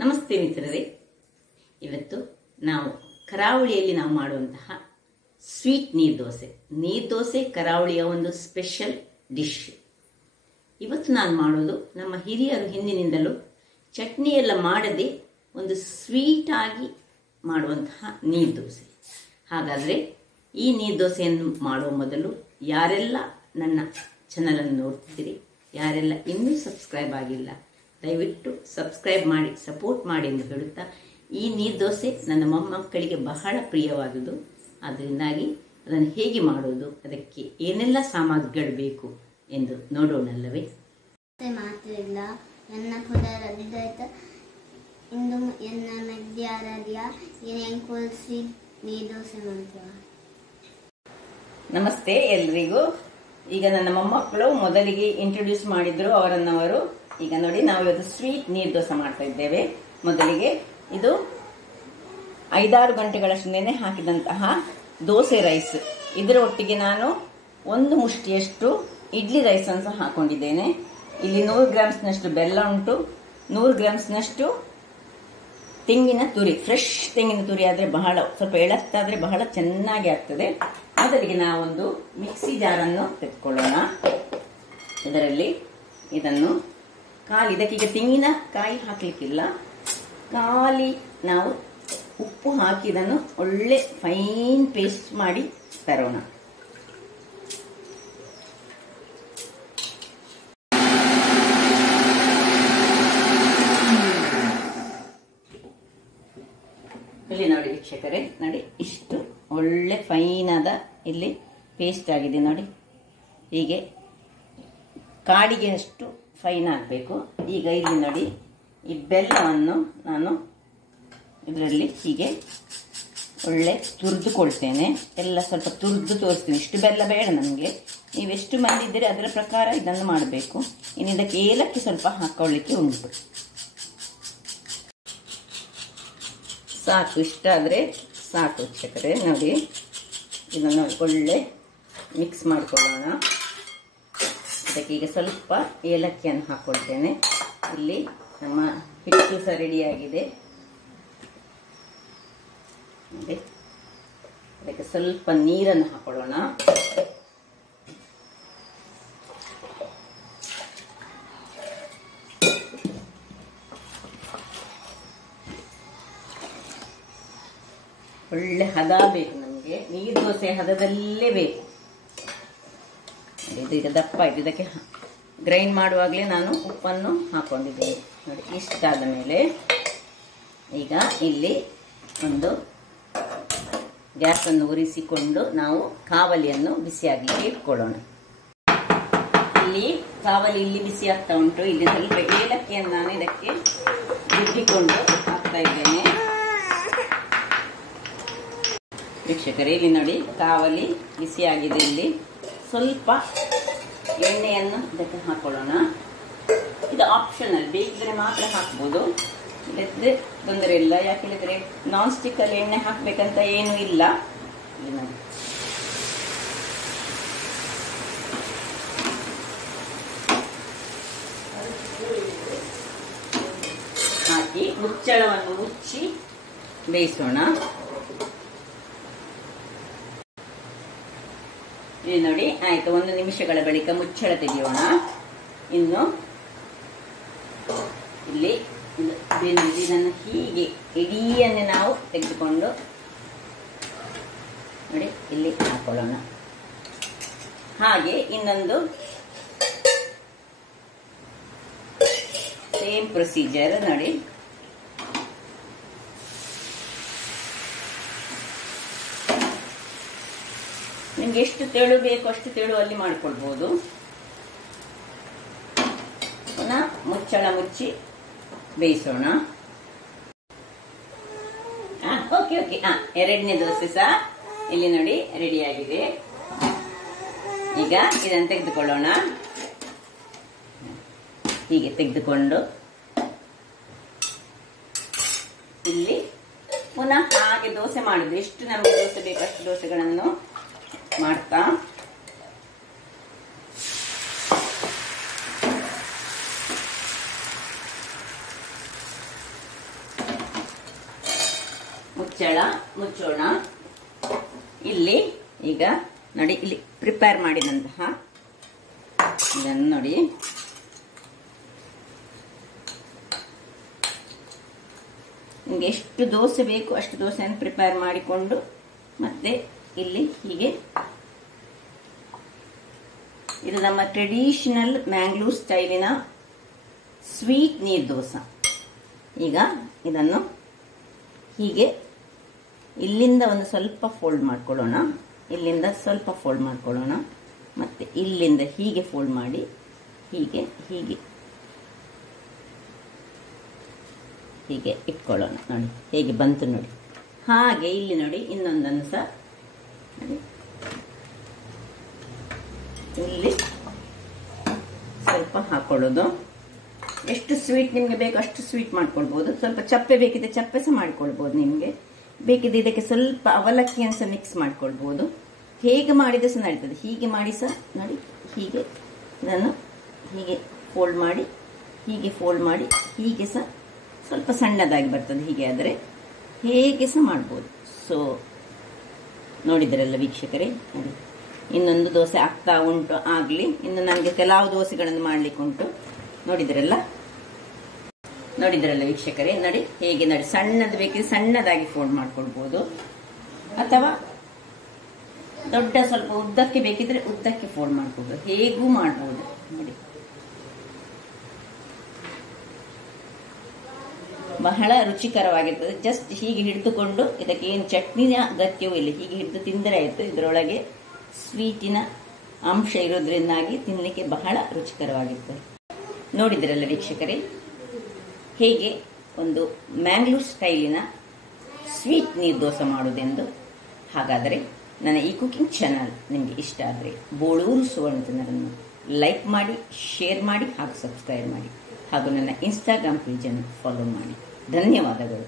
ನಮಸ್ತೆ ಮಿತ್ರರೇ, ಇವತ್ತು ನಾವು ಕರಾವಳಿಯಲ್ಲಿ ನಾವು ಮಾಡುವಂತಹ ಸ್ವೀಟ್ ನೀರ್ ದೋಸೆ ಕರಾವಳಿಯ ಒಂದು ಸ್ಪೆಷಲ್ ಡಿಶ್. ಇವತ್ತು ನಾನು ಮಾಡೋದು ನಮ್ಮ ಹಿರಿಯರು ಹಿಂದಿನಿಂದಲೂ ಚಟ್ನಿ ಎಲ್ಲ ಮಾಡದೆ ಒಂದು ಸ್ವೀಟ್ ಆಗಿ ಮಾಡುವಂತಹ ನೀರ್ ದೋಸೆ. ಹಾಗಾದರೆ ಈ ನೀರ್ ದೋಸೆಯನ್ನು ಮಾಡುವ ಮೊದಲು ಯಾರೆಲ್ಲ ನನ್ನ ಚಾನಲನ್ನು ನೋಡ್ತಿದ್ದೀರಿ, ಯಾರೆಲ್ಲ ಇನ್ನೂ ಸಬ್ಸ್ಕ್ರೈಬ್ ಆಗಿಲ್ಲ, ದಯವಿಟ್ಟು ಸಬ್ಸ್ಕ್ರೈಬ್ ಮಾಡಿ ಸಪೋರ್ಟ್ ಮಾಡಿ ಎಂದು ಹೇಳುತ್ತಾ, ಈ ನೀರ್ ದೋಸೆ ನನ್ನ ಮೊಮ್ಮಕ್ಕಳಿಗೆ ಬಹಳ ಪ್ರಿಯವಾದುದು. ಅದರಿಂದಾಗಿ ಅದನ್ನು ಹೇಗೆ ಮಾಡೋದು, ಅದಕ್ಕೆ ಏನೆಲ್ಲ ಸಾಮಗ್ರಿಗಳು ಬೇಕು ಎಂದು ನೋಡೋಣಲ್ಲವೇ? ಮಾತ್ರ ಇಲ್ಲ ಎನ್ನ ಪುನರದಿದಾಯ್ತ ಇಂದು ಎನ್ನ ಮಧ್ಯಾಹ್ನದಿಯ ಏನೇನು ಸ್ವೀಟ್ ನೀರ್ ದೋಸೆ ಮಾಡ್ತೀವ. ನಮಸ್ತೆ ಎಲ್ರಿಗೂ. ಈಗ ನನ್ನ ಮೊಮ್ಮಕ್ಕಳು ಮೊದಲಿಗೆ ಇಂಟ್ರೊಡ್ಯೂಸ್ ಮಾಡಿದ್ರು ಅವರನ್ನವರು. ಈಗ ನೋಡಿ, ನಾವು ಇವತ್ತು ಸ್ವೀಟ್ ನೀರ್ ದೋಸೆ ಮಾಡ್ತಾ ಇದ್ದೇವೆ. ಮೊದಲಿಗೆ ಇದು 5-6 ಗಂಟೆಗಳಷ್ಟು ನೆನೆ ಹಾಕಿದಂತಹ ದೋಸೆ ರೈಸ್. ಇದರ ಒಟ್ಟಿಗೆ ನಾನು 1 ಮುಷ್ಟಿಯಷ್ಟು ಇಡ್ಲಿ ರೈಸ್ ಅನ್ನು ಸಹ ಹಾಕೊಂಡಿದ್ದೇನೆ. ಇಲ್ಲಿ 100 ಗ್ರಾಮ್ಸ್ನಷ್ಟು ಬೆಲ್ಲ ಉಂಟು, 100 ಗ್ರಾಮ್ಸ್ನಷ್ಟು ತೆಂಗಿನ ತುರಿ, ಫ್ರೆಶ್ ತೆಂಗಿನ ತುರಿ ಆದರೆ ಬಹಳ ಸ್ವಲ್ಪ ಎಳತ್ತಾದ್ರೆ ಬಹಳ ಚೆನ್ನಾಗಿ ಆಗ್ತದೆ. ಮೊದಲಿಗೆ ನಾವೊಂದು ಮಿಕ್ಸಿ ಜಾರನ್ನು ತೆಗೆದುಕೊಳ್ಳೋಣ. ಇದರಲ್ಲಿ ಇದನ್ನು ಇದಕ್ಕೀಗ ತೆಂಗಿನಕಾಯಿ ಹಾಕ್ಲಿಕ್ಕಿಲ್ಲ, ಖಾಲಿ ನಾವು ಉಪ್ಪು ಹಾಕಿ ಇದನ್ನು ಒಳ್ಳೆ ಫೈನ್ ಪೇಸ್ಟ್ ಮಾಡಿ ತರೋಣ. ಇಲ್ಲಿ ನೋಡಿ ವೀಕ್ಷಕರೇ, ನೋಡಿ ಇಷ್ಟು ಒಳ್ಳೆ ಫೈನ್ ಆದ ಇಲ್ಲಿ ಪೇಸ್ಟ್ ಆಗಿದೆ ನೋಡಿ. ಹೀಗೆ ಕಾಡಿಗೆ ಅಷ್ಟು ಫೈನ್ ಆಗಬೇಕು. ಈಗ ಇಲ್ಲಿ ನೋಡಿ, ಈ ಬೆಲ್ಲವನ್ನು ನಾನು ಇದರಲ್ಲಿ ಹೀಗೆ ಒಳ್ಳೆ ತುರಿದುಕೊಳ್ತೇನೆ. ಎಲ್ಲ ಸ್ವಲ್ಪ ತುರಿದು ತೋರಿಸ್ತೀನಿ. ಇಷ್ಟು ಬೆಲ್ಲ ಬೇಡ ನಮಗೆ, ನೀವೆಷ್ಟು ಮಂದಿ ಇದ್ದೀರಿ ಅದರ ಪ್ರಕಾರ ಇದನ್ನು ಮಾಡಬೇಕು. ಇನ್ನು ಇದಕ್ಕೆ ಏಲಕ್ಕಿ ಸ್ವಲ್ಪ ಹಾಕೊಳ್ಳಿಕ್ಕೆ ಉಂಟು. ಸಾಕು, ಇಷ್ಟ ಆದರೆ ಸಾಕು ವೀಕ್ಷಕರೇ. ನೋಡಿ, ಇದನ್ನು ಒಳ್ಳೆ ಮಿಕ್ಸ್ ಮಾಡಿಕೊಳ್ಳೋಣ. ಅದಕ್ಕೆ ಈಗ ಸ್ವಲ್ಪ ಏಲಕ್ಕಿಯನ್ನು ಹಾಕ್ಕೊಳ್ತೇನೆ. ಇಲ್ಲಿ ನಮ್ಮ ಹಿಟ್ಟು ಸಹ ರೆಡಿಯಾಗಿದೆ. ನೋಡಿ, ಅದಕ್ಕೆ ಸ್ವಲ್ಪ ನೀರನ್ನು ಹಾಕೊಳ್ಳೋಣ. ಒಳ್ಳೆ ಹದ ಬೇಕು ನಮಗೆ, ನೀರು ದೋಸೆ ಹದದಲ್ಲೇ ಬೇಕು. ಇದು ಈಗ ದಪ್ಪ ಆಯ್ತು. ಇದಕ್ಕೆ ಗ್ರೈಂಡ್ ಮಾಡುವಾಗಲೇ ನಾನು ಉಪ್ಪನ್ನು ಹಾಕೊಂಡಿದ್ದೇನೆ. ನೋಡಿ, ಇಷ್ಟಾದ ಮೇಲೆ ಈಗ ಇಲ್ಲಿ ಒಂದು ಗ್ಯಾಸನ್ನು ಉರಿಸಿಕೊಂಡು ನಾವು ಕಾವಲಿಯನ್ನು ಬಿಸಿಯಾಗಲಿಕ್ಕೆ ಇಟ್ಕೊಳ್ಳೋಣ. ಇಲ್ಲಿ ಕಾವಲಿ ಇಲ್ಲಿ ಬಿಸಿ ಆಗ್ತಾ ಉಂಟು. ಇಲ್ಲಿ ಸ್ವಲ್ಪ ಏಲಕ್ಕಿಯನ್ನು ನಾನು ಇದಕ್ಕೆ ರುಬ್ಬಿಕೊಂಡು ಹಾಕ್ತಾ ಇದ್ದೇನೆ. ವೀಕ್ಷಕರೇ, ಇಲ್ಲಿ ನೋಡಿ ಕಾವಲಿ ಬಿಸಿಯಾಗಿದೆ. ಇಲ್ಲಿ ಸ್ವಲ್ಪ ಎಣ್ಣೆಯನ್ನು ಇದಕ್ಕೆ ಹಾಕೊಳ್ಳೋಣ. ಇದು ಆಪ್ಷನಲ್, ಬೇಕಿದ್ರೆ ಮಾತ್ರ ಹಾಕ್ಬೋದು, ಇಲ್ಲದ್ರೆ ತೊಂದರೆ ಇಲ್ಲ. ಯಾಕೆ ಹೇಳಿದ್ರೆ ನಾನ್ ಸ್ಟಿಕ್ ಅಲ್ಲಿ ಎಣ್ಣೆ ಹಾಕ್ಬೇಕಂತ ಏನೂ ಇಲ್ಲ. ಹಾಕಿ ಮುಚ್ಚಳವನ್ನು ಮುಚ್ಚಿ ಬೇಯಿಸೋಣ. ಇಲ್ಲಿ ನೋಡಿ ಆಯ್ತು. 1 ನಿಮಿಷಗಳ ಬಳಿಕ ಮುಚ್ಚಳ ತೆಗೆಯೋಣ. ಇನ್ನು ಇಲ್ಲಿ ಇದನ್ನು ಹೀಗೆ ಇಡೀಯನ್ನು ನಾವು ತೆಗೆದುಕೊಂಡು ನೋಡಿ ಇಲ್ಲಿ ಹಾಕೊಳ್ಳೋಣ. ಹಾಗೆ ಇನ್ನೊಂದು ಸೇಮ್ ಪ್ರೊಸೀಜರ್ ನೋಡಿ. ನಿಮ್ಗೆ ಎಷ್ಟು ತೆಳು ಬೇಕು ಅಷ್ಟು ತೆಳು ಅಲ್ಲಿ ಮಾಡ್ಕೊಳ್ಬಹುದು. ಪುನಃ ಮುಚ್ಚಳ ಮುಚ್ಚಿ ಬೇಯಿಸೋಣ. ಓಕೆ. 2ನೇ ದೋಸೆ ಸಹ ಇಲ್ಲಿ ನೋಡಿ ರೆಡಿಯಾಗಿದೆ. ಈಗ ಇದನ್ನು ತೆಗೆದುಕೊಳ್ಳೋಣ. ಹೀಗೆ ತೆಗೆದುಕೊಂಡು ಇಲ್ಲಿ ಪುನಃ ಹಾಗೆ ದೋಸೆ ಮಾಡುದು. ಎಷ್ಟು ನಮಗೆ ದೋಸೆ ಬೇಕು ಅಷ್ಟು ದೋಸೆಗಳನ್ನು ಮಾಡ್ತಾ ಮುಚ್ಚೋಣ. ಇಲ್ಲಿ ಈಗ ನೋಡಿ, ಇಲ್ಲಿ ಪ್ರಿಪೇರ್ ಮಾಡಿದಂತಹ ಇದನ್ನು ನೋಡಿ, ನಿಮಗೆ ಎಷ್ಟು ದೋಸೆ ಬೇಕು ಅಷ್ಟು ದೋಸೆಯನ್ನು ಪ್ರಿಪೇರ್ ಮಾಡಿಕೊಂಡು ಮತ್ತೆ ಇಲ್ಲಿ ಹೀಗೆ, ಇದು ನಮ್ಮ ಟ್ರೆಡಿಷನಲ್ ಮ್ಯಾಂಗ್ಳೂರ್ ಸ್ಟೈಲಿನ ಸ್ವೀಟ್ ನೀರ್ ದೋಸೆ. ಈಗ ಇದನ್ನು ಹೀಗೆ ಇಲ್ಲಿಂದ ಒಂದು ಸ್ವಲ್ಪ ಫೋಲ್ಡ್ ಮಾಡ್ಕೊಳ್ಳೋಣ, ಇಲ್ಲಿಂದ ಸ್ವಲ್ಪ ಫೋಲ್ಡ್ ಮಾಡ್ಕೊಳ್ಳೋಣ, ಮತ್ತೆ ಇಲ್ಲಿಂದ ಹೀಗೆ ಫೋಲ್ಡ್ ಮಾಡಿ ಹೀಗೆ ಹೀಗೆ ಹೀಗೆ ಇಟ್ಕೊಳ್ಳೋಣ. ನೋಡಿ ಹೇಗೆ ಬಂತು ನೋಡಿ. ಹಾಗೆ ಇಲ್ಲಿ ನೋಡಿ ಇನ್ನೊಂದನ್ನು ಸಹ ನೋಡಿ, ಇಲ್ಲಿ ಸ್ವಲ್ಪ ಹಾಕೊಳ್ಳೋದು. ಎಷ್ಟು ಸ್ವೀಟ್ ನಿಮಗೆ ಬೇಕು ಅಷ್ಟು ಸ್ವೀಟ್ ಮಾಡ್ಕೊಳ್ಬಹುದು. ಸ್ವಲ್ಪ ಚಪ್ಪೆ ಬೇಕಿದ್ರೆ ಚಪ್ಪೆ ಸಹ ಮಾಡ್ಕೊಳ್ಬಹುದು. ನಿಮಗೆ ಬೇಕಿದ್ರೆ ಇದಕ್ಕೆ ಸ್ವಲ್ಪ ಅವಲಕ್ಕಿಯನ್ನು ಸಹ ಮಿಕ್ಸ್ ಮಾಡ್ಕೊಳ್ಬಹುದು. ಹೇಗೆ ಮಾಡಿದ್ರೆ ಸಹ ನಡೀತದೆ. ಹೀಗೆ ಮಾಡಿ ಸಹ ನೋಡಿ, ಹೀಗೆ ಇದನ್ನು ಹೀಗೆ ಫೋಲ್ಡ್ ಮಾಡಿ ಹೀಗೆ ಫೋಲ್ಡ್ ಮಾಡಿ ಹೀಗೆ ಸಹ ಸ್ವಲ್ಪ ಸಣ್ಣದಾಗಿ ಬರ್ತದೆ. ಹೀಗೆ ಆದರೆ ಹೇಗೆ ಸಹ ಮಾಡ್ಬೋದು. ಸೊ ನೋಡಿದ್ರಲ್ಲ ವೀಕ್ಷಕರೇ, ನೋಡಿ ಇನ್ನೊಂದು ದೋಸೆ ಆಗ್ತಾ ಉಂಟು. ಆಗಲಿ, ಇನ್ನು ನನಗೆ ಕೆಲವು ದೋಸೆಗಳನ್ನು ಮಾಡ್ಲಿಕ್ಕೆ ಉಂಟು. ನೋಡಿದ್ರಲ್ಲ ವೀಕ್ಷಕರೇ, ನೋಡಿ ಹೇಗೆ ನೋಡಿ, ಸಣ್ಣದು ಬೇಕಿದ್ರೆ ಸಣ್ಣದಾಗಿ ಫೋಲ್ಡ್ ಮಾಡ್ಕೊಳ್ಬಹುದು, ಅಥವಾ ದೊಡ್ಡ ಸ್ವಲ್ಪ ಉದ್ದಕ್ಕೆ ಬೇಕಿದ್ರೆ ಉದ್ದಕ್ಕೆ ಫೋಲ್ಡ್ ಮಾಡ್ಕೊಳ್ಬಹುದು. ಹೇಗೂ ಮಾಡ್ಬೋದು ನೋಡಿ. ಬಹಳ ರುಚಿಕರವಾಗಿರ್ತದೆ. ಜಸ್ಟ್ ಹೀಗೆ ಹಿಡಿದುಕೊಂಡು, ಇದಕ್ಕೆ ಏನು ಚಟ್ನಿಯ ಅಗತ್ಯವೂ ಇಲ್ಲ, ಹೀಗೆ ಹಿಡಿದು ತಿಂದರೆ ಆಯಿತು. ಇದರೊಳಗೆ ಸ್ವೀಟಿನ ಅಂಶ ಇರೋದ್ರಿಂದಾಗಿ ತಿನ್ನಲಿಕ್ಕೆ ಬಹಳ ರುಚಿಕರವಾಗಿರ್ತದೆ. ನೋಡಿದ್ರಲ್ಲ ವೀಕ್ಷಕರೇ, ಹೇಗೆ ಒಂದು ಮ್ಯಾಂಗ್ಳೂರ್ ಸ್ಟೈಲಿನ ಸ್ವೀಟ್ ನೀರು ದೋಸೆ ಮಾಡೋದೆಂದು. ಹಾಗಾದರೆ ನನ್ನ ಈ ಕುಕಿಂಗ್ ಚಾನಲ್ ನಿಮಗೆ ಇಷ್ಟ ಆದರೆ ಬೋಳೂರು ಸುವರ್ಣಚಂದ್ರನ್ನು ಲೈಕ್ ಮಾಡಿ, ಶೇರ್ ಮಾಡಿ ಹಾಗೂ ಸಬ್ಸ್ಕ್ರೈಬ್ ಮಾಡಿ, ಹಾಗೂ ನನ್ನ ಇನ್ಸ್ಟಾಗ್ರಾಮ್ ಪೇಜನ್ನು ಫಾಲೋ ಮಾಡಿ. ಧನ್ಯವಾದಗಳು.